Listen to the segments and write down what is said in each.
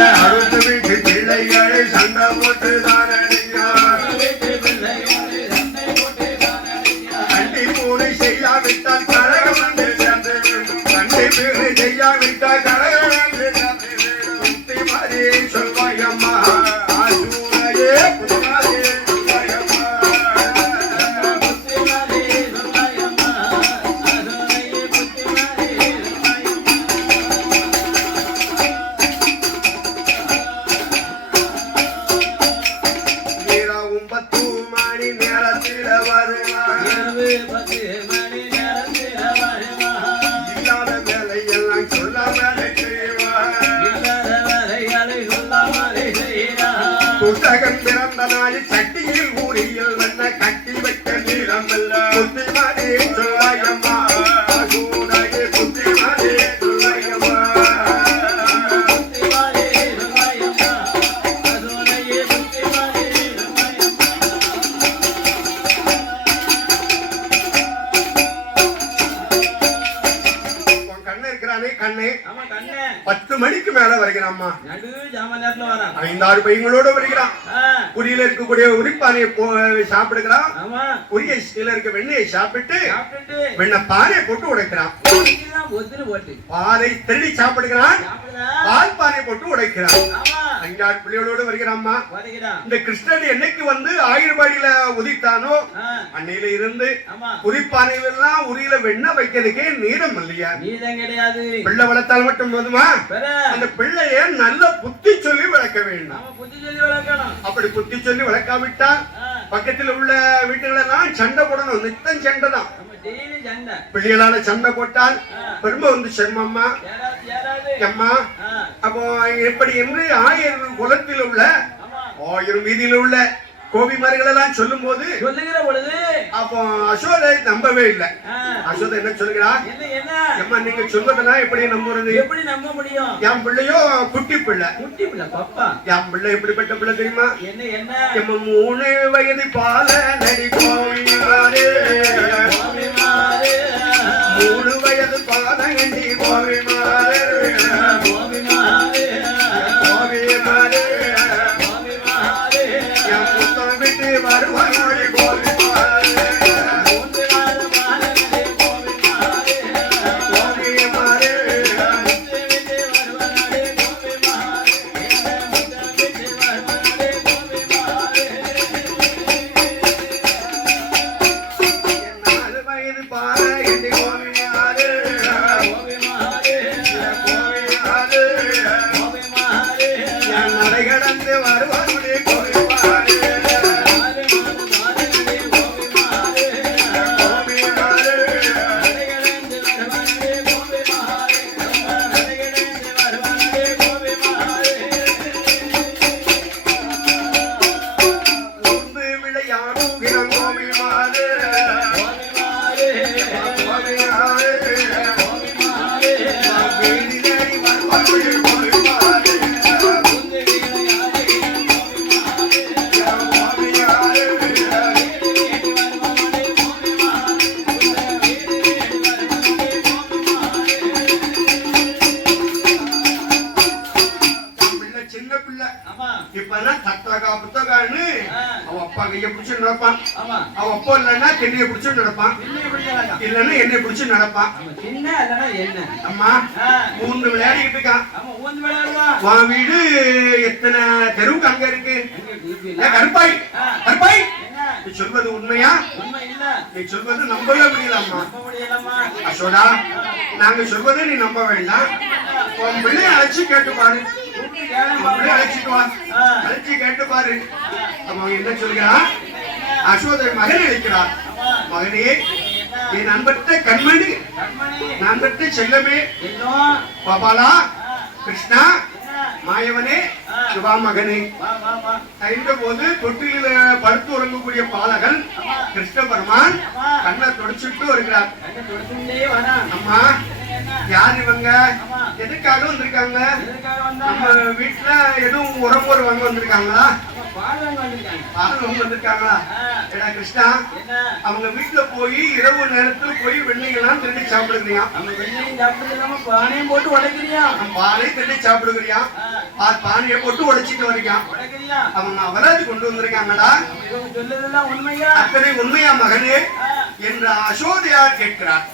அடுத்த வீட்டு பிள்ளைகளை சண்டை போட்டு தானடியா கண்டி பூனை செய்யாவிட்டால் கழகம் வந்து சேர்ந்து கண்டி பூனை செய்யாவிட்டால் கழகம் வந்து சேர்ந்து மாதிரி சொல்வாயம்மா ஆசூரையே புத்தாயே புத்தகம் பிறந்த நாள் சட்டியில் ஊரியில் வந்த கட்டி வைக்க நீளமல்ல புத்தி மாறி சொல்வாயம்மா சூடாயே புத்தி மாறி சொல்வாயம்மா கண்ணு இருக்கிறானே கண்ணு 10 மணிக்கு மேல வருகிறாம்மா 5-6 பையங்களோட வருகிறான் குறியில இருக்கக்கூடிய உரிப்பானையை சாப்பிடுகிறான் குறிய இருக்க வெண்ணையை சாப்பிட்டு வெண்ணை பானையை போட்டு உடைக்கிறான் பாலை திருடி சாப்பிடுகிறான் பால் பானையை போட்டு உடைக்கிறான் 5-6 பிள்ளைகளோடு வருகிறாம்மா இந்த கிருஷ்ணன் என்னைக்கு வந்து ஆயிரபாடியில உதித்தானோ அன்னையில இருந்து உரிப்பானையில எல்லாம் உரியில வெண்ணெய் வைக்கிறதுக்கே நீரம் இல்லையா கிடையாது பிள்ளை வளர்த்தால் மட்டும் போதுமா அந்த பிள்ளைய நல்ல புத்தி சொல்லி வளர்க்க வேண்டும் அப்படி புத்தி சொல்லி வளர்க்காவிட்டால் பக்கத்தில் உள்ள வீட்டுகளெல்லாம் சண்டை போடணும் நித்தம் சண்டை தான் பிள்ளைகளால சண்டை போட்டால் பெருமை வந்து செம்மம்மா அம்மா அப்போ எப்படி என்று 1000 குலத்தில் உள்ள 1000 வீதியில் உள்ள கோபிமார்கள் எல்லாம் சொல்லும் போது சொல்லுகிற பொழுது அப்போ அசோதை நம்பவே இல்லை அசோதை என்ன சொல்லுகிறான் அம்மா நீங்க சொல்வதெல்லாம் எப்படி நம்புறது எப்படி நம்ப முடியும் என் பிள்ளையோ குட்டி பிள்ளை பாப்பா என் பிள்ளை எப்படிப்பட்ட பிள்ளை தெரியுமா என்ன 3 வயது பால நடி கோவிமாரே 3 வயது பால நடி கோவிமாரே வருவாய் கோவிமாரே என்னைய பிடிச்சு நடப்பான் இல்லன்னா என்னை பிடிச்சு நடப்பான் அம்மா 3 விளையாடிட்டு இருக்கான் உன் வீடு எத்தனை தெருவுக்கு அங்க இருக்கு கருப்பாய் கருப்பாய் நீ சொல்வது உண்மையா நீ சொல்வது நம்பவே முடியலம்மா அசோடா நாங்க சொல்வதை நீ நம்ப வேண்டாம் உன் பிள்ளை அழைச்சு கேட்டு பாரு அழைச்சு கேட்டு பாரு அவன் என்ன சொல்கிறான் அசோதை மகனை அழைக்கிறார் மகனே என் நண்பர்கிட்ட கண்மணி நண்பர்கிட்ட செல்லமே பாபாலா கிருஷ்ணா மாயவனே சிவா மகனே என்ற போது தொட்டில படுத்து உறங்கக்கூடிய பாலகன் கிருஷ்ண பெருமான் கண்ணை தொடச்சுட்டு வருகிறார் அம்மா யார் இவங்க எதுக்காக வந்திருக்காங்க நம்ம வீட்டுல எதுவும் உரம் வாங்க வந்திருக்காங்களா வந்திருக்காங்களா கிருஷ்ணா அவங்க வீட்டுல போய் இரவு நேரத்துல போய் வெண்ணெய்லாம் திருடி சாப்பிடுறியா பானை போட்டு உடைக்கிறியா பானை திருடி சாப்பிடுகிறியா பானையை போட்டு உடைச்சிட்டு வரைக்கான். அவங்க அவராது கொண்டு வந்திருக்காங்கடா. அத்தனை உண்மையா மகனே என்ற அசோதையா கேட்கிறார்.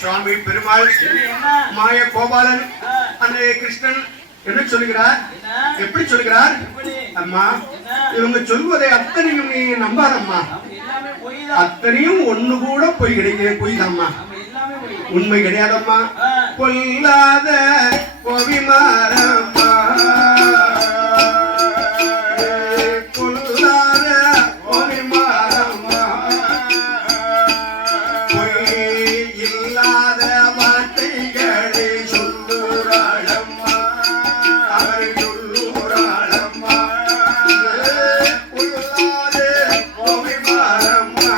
சுவாமி பெருமாள் மாய கோபாலன் அந்த கிருஷ்ணன் என்ன சொல்லுகிறார்? எப்படி சொல்லுகிறார்? அம்மா இவங்க சொல்வதை அத்தனையும் நீ நம்பாதம்மா. அத்தனையும் ஒண்ணு கூட பொய் கிடையாது. பொய் தான்மா, உண்மை கிடையாதம்மா. பொல்லாத கோவிமாரம்மா, பொல்லாத கோவிமாரம்மா, பொய் இல்லாத வார்த்தைகளை சொல்லுறாளம்மா, அவர் சொல்லுறாளம்மா. பொல்லாத கோவிமாரம்மா,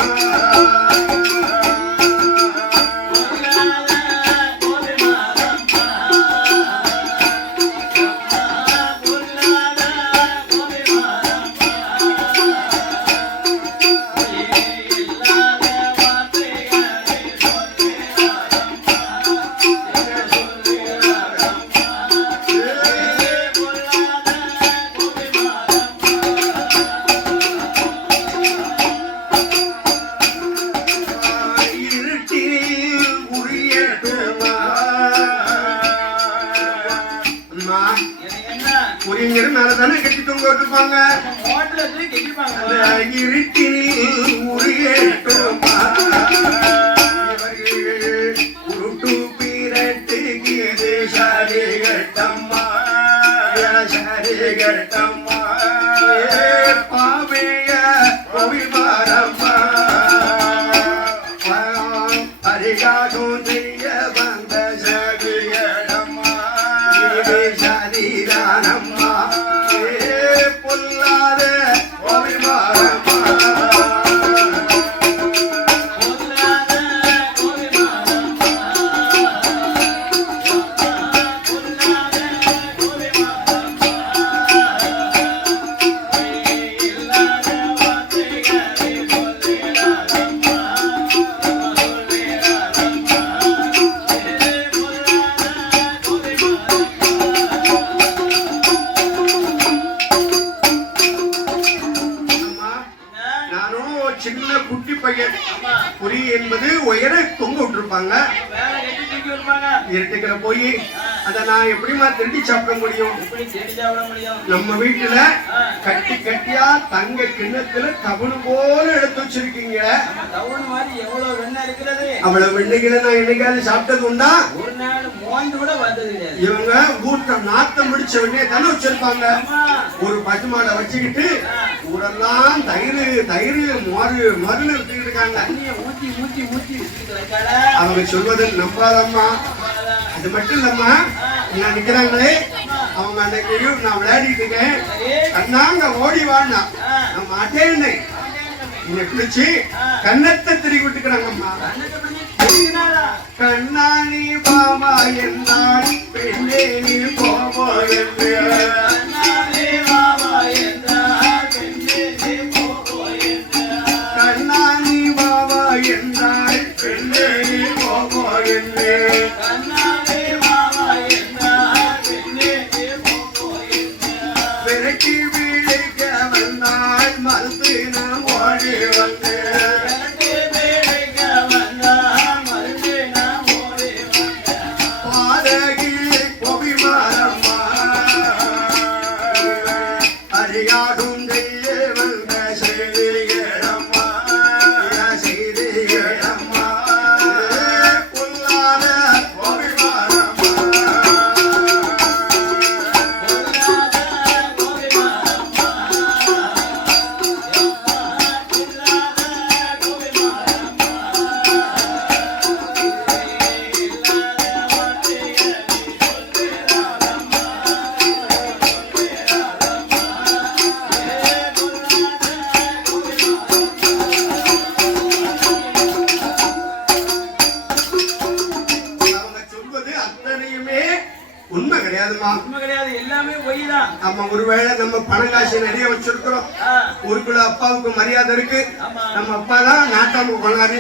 மேலதானே கட்டி தொங்க விட்டுருப்பாங்க. இருட்டினில் உரியேட்டுமா உருட்டு பீரட்டு சரிகட்டம்மா, சரிகட்டம்மா பாவைய கோவிமாரம்மா, அரிகாதும் செய்ய வந்த சரிகடம்மா, சரிதானம்மா. பொல்லாத கோவிமாரம்மா, சின்ன குட்டி பையன் குறி என்பது உயர தொங்க விட்டுருப்பாங்க. இருட்டுக்கிற போய் அத நான் எப்படிமா திருடி சாப்பிட முடியும்? நம்ம வீட்டுல கட்டி கட்டியா தங்க கிண்ணத்துல கவுனு போல எடுத்து வச்சிருக்கீங்க. அவ்வளவு வெண்ணைகளை நான் என்னைக்காவது சாப்பிட்டது உண்டா? இவங்க ஊட்டம் நாத்தம் முடிச்ச வெண்ணையை தானே வச்சிருப்பாங்க. ஒரு பசுமாடை வச்சுக்கிட்டு ஊரெல்லாம் தயிர் தயிர் மறு மருந்து எடுத்துக்கிட்டு இருக்காங்க. அவங்க சொல்வதை நம்பாதம்மா. அது மட்டும் இல்லம்மா, நான் நிக்கிறாங்களே அவங்க அன்னைக்கு நான் விளையாடிட்டு இருக்கேன், கண்ணாங்க ஓடி வாண்ணா நான் மாட்டேன் என்னை பிடிச்சி கண்ணத்தை திருப்பி விட்டுக்கிறாங்கம்மா. கண்ணாணி பாமா என்றாள் பெண்ணே நீ போவோ என்று, கண்ணாணி பாமா என்றாள் பெண்ணே நீ போவோ என்று, கண்ணாணி பாமா என்றாள் பெண்ணே நீ போவோ என்று, கண்ணாணி பாமா என்றாள் பெண்ணே நீ போவோ என்று, விரட்டி வீழிக்க வந்தாள் மறுத்து நாம் ஓடி வந்து, உண்மை கிடையாதுமா. உண்மை கிடையாது, எல்லாமே பொய்தான். நம்ம ஒருவேளை நம்ம பணம் காசு நிறைய வச்சிருக்கிறோம், ஊருக்குள்ள அப்பாவுக்கு மரியாதை இருக்கு, நம்ம அப்பா தான் நாட்டாம போனாரு,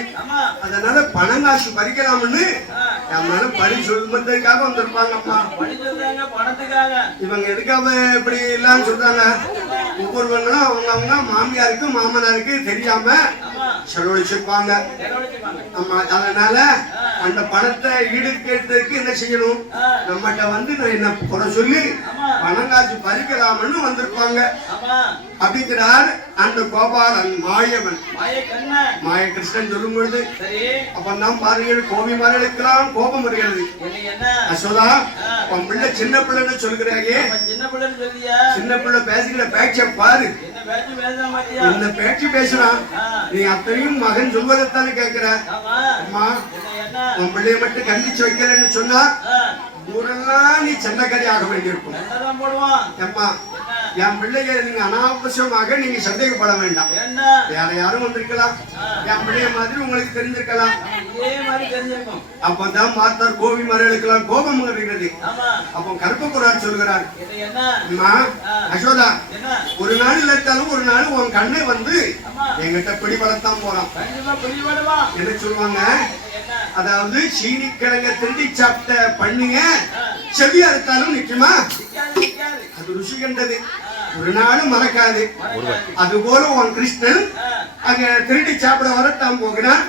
அதனால பணம் காசு பறிக்கலாம்னு என் மேல பழி சொல்வதற்காக வந்திருப்பாங்கம்மா. இவங்க எதுக்காக இப்படி இல்லன்னு சொல்றாங்க? ஒவ்வொருவங்களும் அவங்க மாமியாருக்கு மாமனாருக்கு தெரியாம செலவழிச்சிருப்பாங்க. ஆமா, அதனால அந்த பணத்தை ஈடுகட்டுறதுக்கு என்ன செய்யணும்? நம்மகிட்ட வந்து நான் என்ன குறை சொல்லி பணம் காசு பறிக்கலாம்னு வந்திருப்பாங்க அப்படிங்கிறார் அந்த கோபாலன் மாயவன். மாயகிருஷ்ணன் சொல்லும் பொழுது அப்பதான் பாருங்கள், கோபி மார்களுக்கெல்லாம் கோபம் வருகிறது. அசோதா, உன் பிள்ளை சின்ன பிள்ளைன்னு சொல்கிறாயே, சின்ன பிள்ளை பேசுகிற பேச்ச பாரு. இந்த பேச்சு பேசுறான், நீ அத்தனையும் மகன் சொல்வதைத்தானே கேட்கிற. அம்மா, உன் பிள்ளைய மட்டும் கண்டிச்சு வைக்கிறேன்னு சொன்னா ஊரெல்லாம் நீ சண்டைக்கறி ஆக வேண்டியிருக்கும். அம்மா, என் பிள்ளைய நீங்க அனாவசியமாக நீங்க சந்தேகப்பட வேண்டாம். வேற யாரும் வந்திருக்கலாம், என் பிள்ளைய மாதிரி உங்களுக்கு தெரிஞ்சிருக்கலாம். அப்பதான் மாத்தார் கோபி மறைகளுக்கெல்லாம் கோபம் வருகிறது. அப்போ கருப்பபுரான் சொல்கிறார், அம்மா அசோதா, ஒரு நாள் இல்லாட்டாலும் ஒரு நாள் உன் கண்ணை வந்து எங்கிட்ட பிடிபடத்தான் போறான். என்ன சொல்லுவாங்க? அதாவது சீனி கிழங்க திருடி சாப்பிட்ட பண்ணுங்க செவியா இருந்தாலும் நிக்குமா? அது ருசி கண்டது ஒரு நாளும் மறக்காது. அது போல உன் கிருஷ்ணன் அங்க திருடி சாப்பிட வரத்தான் போகிறான்.